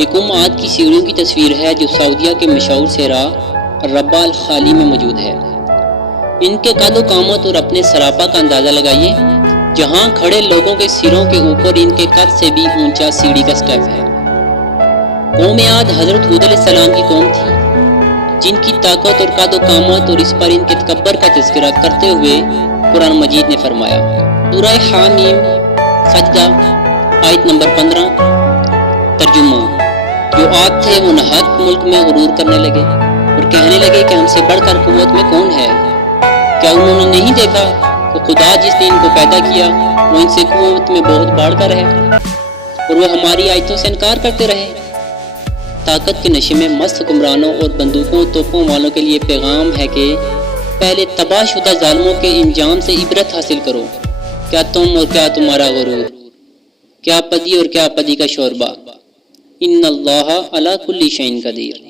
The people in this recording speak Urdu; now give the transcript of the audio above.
یہ قوم عاد کی سیڑھیوں کی تصویر ہے جو سعودیہ کے مشہور صحرا ربا الخالی میں موجود ہے۔ ان کے قد و قامت اور اپنے سراپا کا اندازہ لگائیے، جہاں کھڑے لوگوں کے سروں کے اوپر ان کے قد سے بھی اونچا سیڑھی کا سٹیپ ہے۔ قوم عاد حضرت ہود علیہ السلام کی قوم تھی، جن کی طاقت اور قد و قامت اور اس پر ان کے تکبر کا تذکرہ کرتے ہوئے قرآن مجید نے فرمایا۔ سورہ حامیم سجدہ آیت نمبر 15۔ ترجمہ: جو عاد تھے وہ نہاد ملک میں غرور کرنے لگے اور کہنے لگے کہ ہم سے بڑھ کر قوت میں کون ہے؟ کیا انہوں نے نہیں دیکھا کہ خدا جس نے ان کو پیدا کیا وہ ان سے قوت میں بہت بڑھ کر ہے اور وہ ہماری آیتوں سے انکار کرتے رہے۔ طاقت کے نشے میں مست حکمرانوں اور بندوقوں توپوں والوں کے لیے پیغام ہے کہ پہلے تباہ شدہ ظالموں کے انجام سے عبرت حاصل کرو۔ کیا تم اور کیا تمہارا غرور، کیا پدی اور کیا پدی کا شوربہ، ان اللہ علی کل شیء قدیر۔